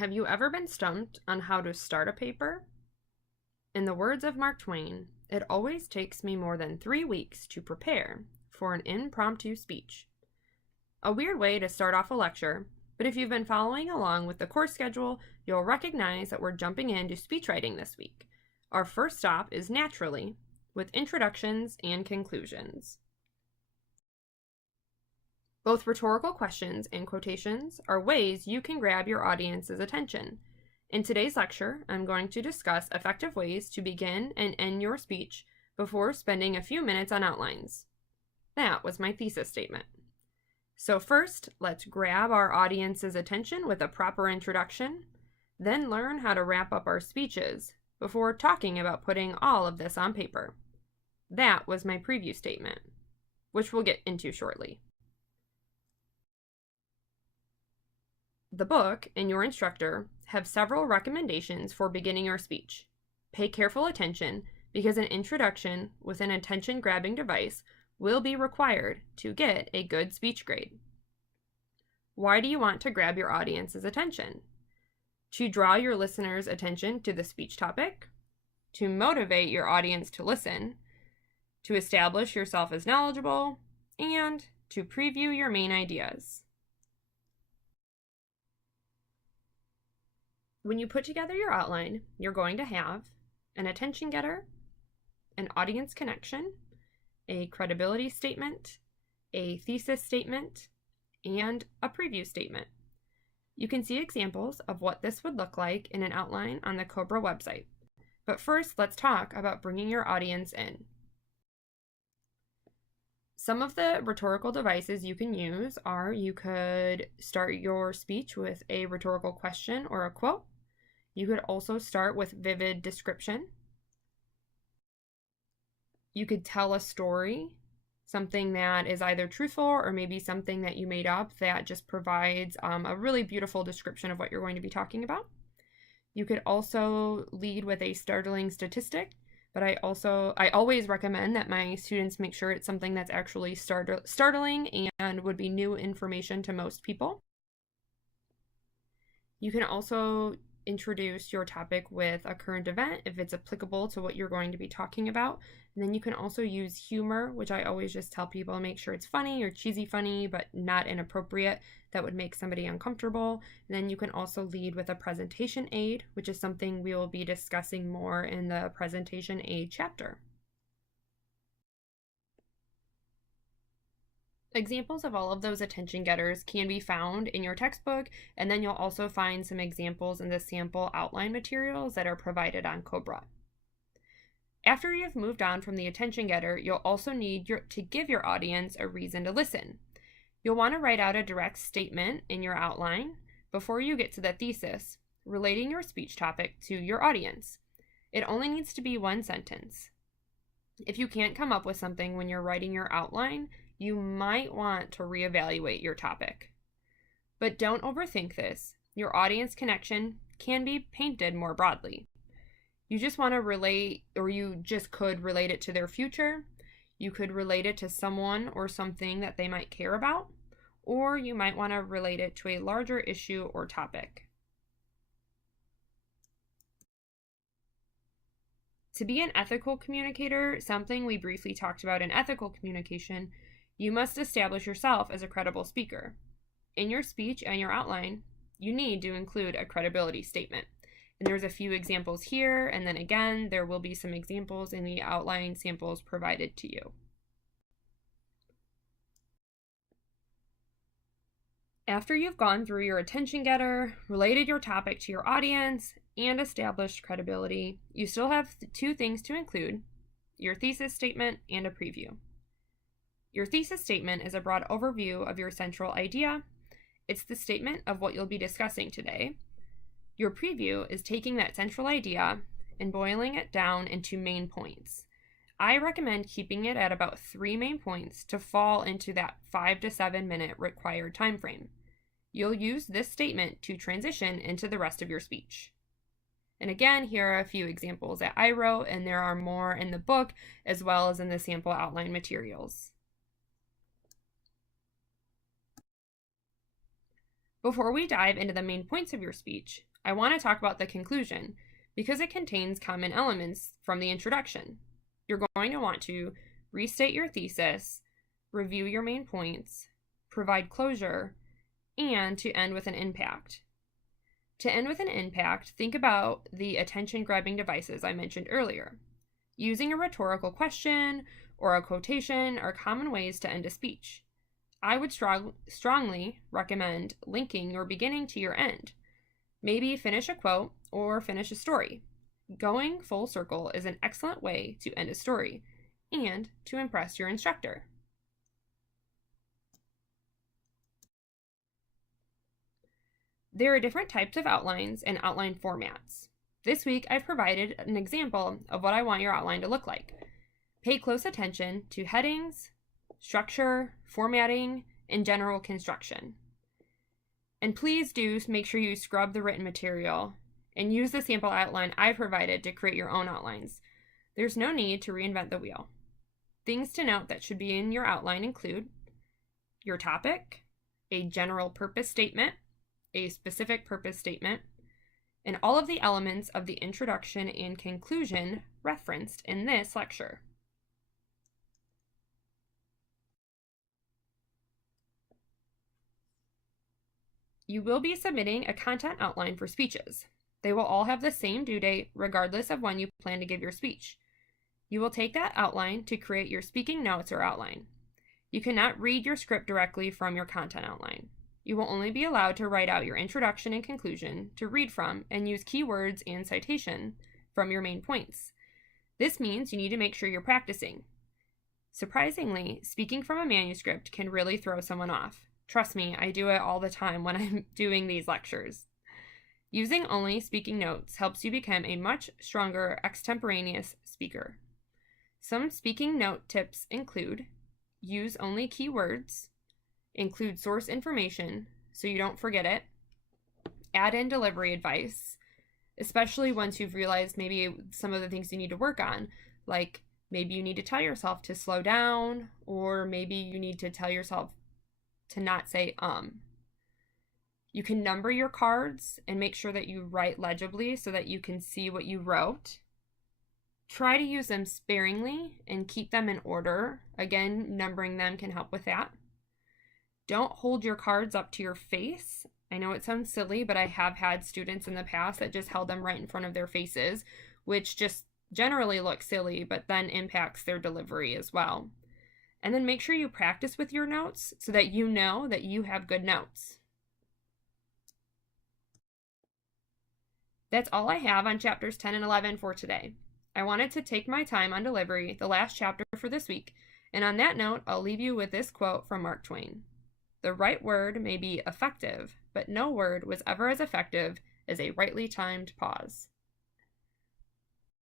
Have you ever been stumped on how to start a paper? In the words of Mark Twain, it always takes me more than 3 weeks to prepare for an impromptu speech. A weird way to start off a lecture, but if you've been following along with the course schedule, you'll recognize that we're jumping into speech writing this week. Our first stop is naturally with introductions and conclusions. Both rhetorical questions and quotations are ways you can grab your audience's attention. In today's lecture, I'm going to discuss effective ways to begin and end your speech before spending a few minutes on outlines. That was my thesis statement. So first, let's grab our audience's attention with a proper introduction, then learn how to wrap up our speeches before talking about putting all of this on paper. That was my preview statement, which we'll get into shortly. The book and your instructor have several recommendations for beginning your speech. Pay careful attention because an introduction with an attention-grabbing device will be required to get a good speech grade. Why do you want to grab your audience's attention? To draw your listeners' attention to the speech topic, to motivate your audience to listen, to establish yourself as knowledgeable, and to preview your main ideas. When you put together your outline, you're going to have an attention getter, an audience connection, a credibility statement, a thesis statement, and a preview statement. You can see examples of what this would look like in an outline on the Cobra website. But first, let's talk about bringing your audience in. Some of the rhetorical devices you can use are you could start your speech with a rhetorical question or a quote. You could also start with vivid description. You could tell a story, something that is either truthful or maybe something that you made up that just provides a really beautiful description of what you're going to be talking about. You could also lead with a startling statistic, but I always recommend that my students make sure it's something that's actually startling and would be new information to most people. You can also introduce your topic with a current event if it's applicable to what you're going to be talking about. And then you can also use humor, which I always just tell people make sure it's funny or cheesy funny, but not inappropriate. That would make somebody uncomfortable. And then you can also lead with a presentation aid, which is something we will be discussing more in the presentation aid chapter. Examples of all of those attention getters can be found in your textbook, and then you'll also find some examples in the sample outline materials that are provided on Cobra. After you've moved on from the attention getter, you'll also need to give your audience a reason to listen. You'll want to write out a direct statement in your outline before you get to the thesis, relating your speech topic to your audience. It only needs to be one sentence. If you can't come up with something when you're writing your outline, you might want to reevaluate your topic. But don't overthink this. Your audience connection can be painted more broadly. You just want to relate, or you just could relate it to their future. You could relate it to someone or something that they might care about, or you might want to relate it to a larger issue or topic. To be an ethical communicator, something we briefly talked about in ethical communication, you must establish yourself as a credible speaker. In your speech and your outline, you need to include a credibility statement. And there's a few examples here, and then again, there will be some examples in the outline samples provided to you. After you've gone through your attention getter, related your topic to your audience, and established credibility, you still have 2 things to include: your thesis statement and a preview. Your thesis statement is a broad overview of your central idea. It's the statement of what you'll be discussing today. Your preview is taking that central idea and boiling it down into main points. I recommend keeping it at about 3 main points to fall into that 5 to 7 minute required time frame. You'll use this statement to transition into the rest of your speech. And again, here are a few examples that I wrote, and there are more in the book as well as in the sample outline materials. Before we dive into the main points of your speech, I want to talk about the conclusion because it contains common elements from the introduction. You're going to want to restate your thesis, review your main points, provide closure, and to end with an impact. To end with an impact, think about the attention-grabbing devices I mentioned earlier. Using a rhetorical question or a quotation are common ways to end a speech. I would strongly recommend linking your beginning to your end. Maybe finish a quote or finish a story. Going full circle is an excellent way to end a story and to impress your instructor. There are different types of outlines and outline formats. This week, I've provided an example of what I want your outline to look like. Pay close attention to headings, structure, formatting, and general construction. And please do make sure you scrub the written material and use the sample outline I provided to create your own outlines. There's no need to reinvent the wheel. Things to note that should be in your outline include your topic, a general purpose statement, a specific purpose statement, and all of the elements of the introduction and conclusion referenced in this lecture. You will be submitting a content outline for speeches. They will all have the same due date regardless of when you plan to give your speech. You will take that outline to create your speaking notes or outline. You cannot read your script directly from your content outline. You will only be allowed to write out your introduction and conclusion to read from and use keywords and citation from your main points. This means you need to make sure you're practicing. Surprisingly, speaking from a manuscript can really throw someone off. Trust me, I do it all the time when I'm doing these lectures. Using only speaking notes helps you become a much stronger extemporaneous speaker. Some speaking note tips include use only keywords, include source information so you don't forget it, add in delivery advice, especially once you've realized maybe some of the things you need to work on, like maybe you need to tell yourself to slow down, or maybe you need to tell yourself to not say You can number your cards and make sure that you write legibly so that you can see what you wrote. Try to use them sparingly and keep them in order. Again, numbering them can help with that. Don't hold your cards up to your face. I know it sounds silly, but I have had students in the past that just held them right in front of their faces, which just generally looks silly, but then impacts their delivery as well. And then make sure you practice with your notes so that you know that you have good notes. That's all I have on chapters 10 and 11 for today. I wanted to take my time on delivery, the last chapter for this week, and on that note, I'll leave you with this quote from Mark Twain. The right word may be effective, but no word was ever as effective as a rightly timed pause.